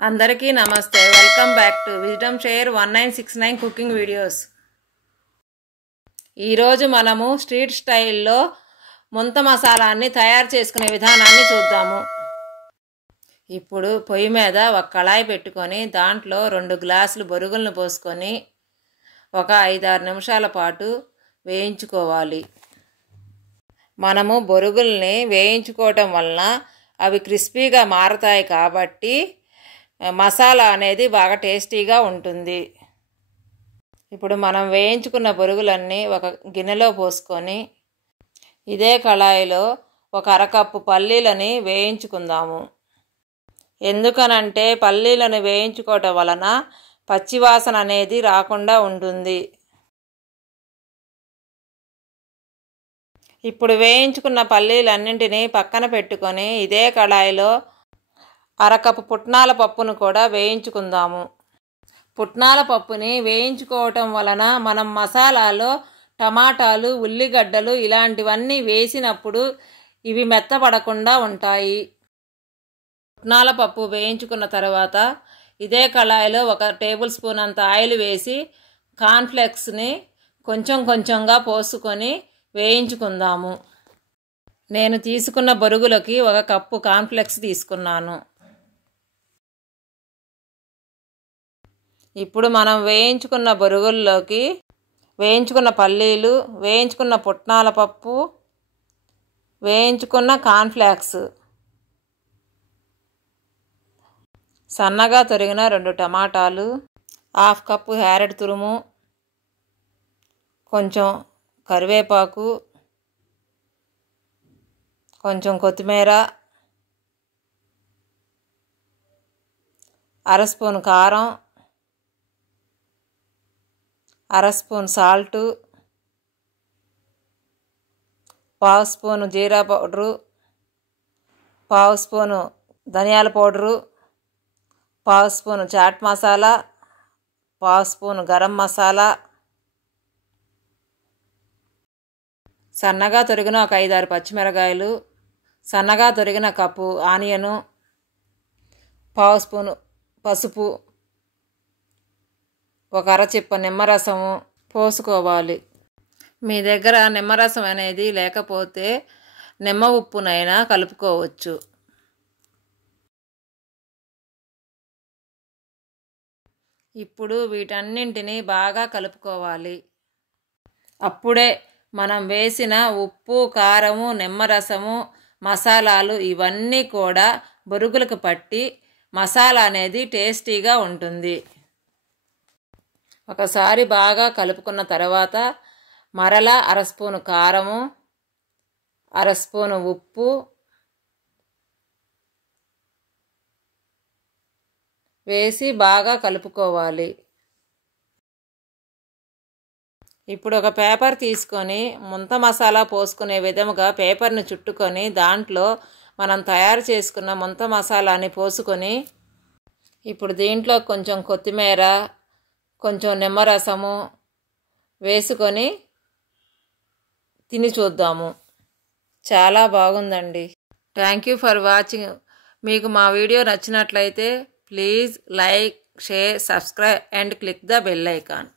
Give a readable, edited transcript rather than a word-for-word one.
అందరికీ నమస్తే. Welcome back to wisdom share 1969 cooking videos. ఈరోజు మనము స్ట్రీట్ స్టైల్లో ముంత మసాలాన్ని తయారు చేసుకునే విధానాన్ని చూద్దాము. ఇప్పుడు పొయ్యి మీద ఒక కళాయి పెట్టుకొని దాంట్లో 2 గ్లాసులు బొరుగులను పోసుకొని ఒక 5-6 నిమిషాల పాటు వేయించుకోవాలి. మనము బొరుగుల్ని వేయించుకోవటం వలన అవి క్రిస్పీగా మారతాయి కాబట్టి మసాలా అనేది బాగా టేస్టీగా ఉంటుంది. ఇప్పుడు మనం వేయించుకున్న బొరుగులన్నీ ఒక గిన్నెలో పోసుకొని ఇదే కళాయిలో ఒక అరకప్పు పల్లీలని వేయించుకుందాము. ఎందుకనంటే పల్లీలను వేయించుకోవటం వలన పచ్చివాసన అనేది రాకుండా ఉంటుంది. ఇప్పుడు వేయించుకున్న పల్లీలన్నింటినీ పక్కన పెట్టుకొని ఇదే కళాయిలో అరకప్పు పుట్నాల పప్పును కూడా వేయించుకుందాము. పుట్నాల పప్పుని వేయించుకోవటం వలన మనం మసాలాలో టమాటాలు, ఉల్లిగడ్డలు ఇలాంటివన్నీ వేసినప్పుడు ఇవి మెత్తపడకుండా ఉంటాయి. పుట్నాల పప్పు వేయించుకున్న తర్వాత ఇదే కళాయిలో 1 టేబుల్ స్పూన్ అంత ఆయిల్ వేసి కార్న్ఫ్లేక్స్ని కొంచెం కొంచెంగా పోసుకొని వేయించుకుందాము. నేను తీసుకున్న బొరుగులకి 1 కప్పు కార్న్ఫ్లేక్స్ తీసుకున్నాను. ఇప్పుడు మనం వేయించుకున్న బొరుగుల్లోకి వేయించుకున్న పల్లీలు, వేయించుకున్న పుట్నాల పప్పు, వేయించుకున్న కార్న్ఫ్లేక్స్, సన్నగా తరిగిన 2 టమాటాలు, 1/2 కప్పు క్యారెట్ తురుము, కొంచెం కరివేపాకు, కొంచెం కొత్తిమీర, 1/2 స్పూన్ కారం, 1/2 స్పూన్ సాల్టు, 1/2 స్పూన్ జీరా పౌడరు, 1/2 స్పూను ధనియాల powder, 1/2 spoon chaat masala, 1/2 spoon garam masala, సన్నగా తొరిగిన ఒక 5-6 పచ్చిమిరకాయలు, సన్నగా తొరిగిన కప్పు ఆనియను, 1/2 స్పూను పసుపు, 1 అరచిప్ప నిమ్మరసము పోసుకోవాలి. మీ దగ్గర నిమ్మరసం అనేది లేకపోతే నిమ్మ ఉప్పునైనా కలుపుకోవచ్చు. ఇప్పుడు వీటన్నింటినీ బాగా కలుపుకోవాలి. అప్పుడే మనం వేసిన ఉప్పు, కారము, నిమ్మరసము, మసాలాలు ఇవన్నీ కూడా బొరుగులకు పట్టి మసాలా అనేది టేస్టీగా ఉంటుంది. ఒకసారి బాగా కలుపుకున్న తర్వాత మరలా 1/2 స్పూను కారము, 1/2 స్పూను ఉప్పు వేసి బాగా కలుపుకోవాలి. ఇప్పుడు ఒక పేపర్ తీసుకొని ముంత మసాలా పోసుకునే విధముగా పేపర్ని చుట్టుకొని దాంట్లో మనం తయారు చేసుకున్న ముంత మసాలాని పోసుకొని ఇప్పుడు దీంట్లో కొంచెం కొత్తిమీర, కొంచెం నిమ్మరసము వేసుకొని తిని చూద్దాము. చాలా బాగుందండి. Thank you for watching. మీకు మా వీడియో నచ్చినట్లయితే please like, share, subscribe and click the bell icon.